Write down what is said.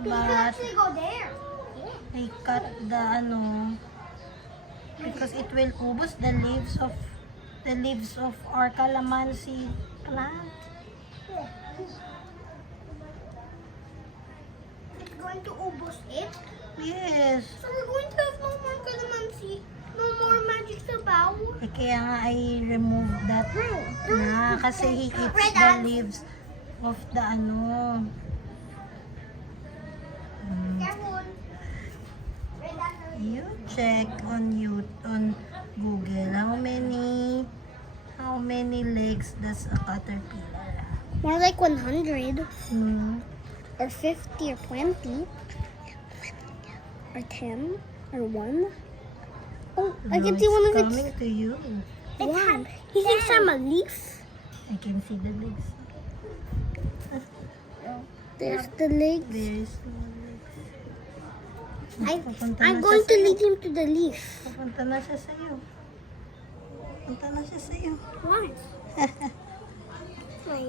But I cut the because it will ubos the leaves of our calamansi plant. It's going to ubos it. Yes. So we're going to have no more calamansi, no more magic sabaw. Kaya nga I remove that na kasi he eats the leaves of the Careful. You check on Google how many legs does a caterpillar have? More like 100 Hmm. or 50 or 20 or 10 or 1. Oh, I No, can see one of it's coming its. to you. One. He thinks I'm a leaf. I can see the legs. There's the legs. There's no legs. Papunta I'm na going siya to sa'yo. lead him to the leaf. Papunta na siya sa'yo. Papunta na siya sa'yo. Why? My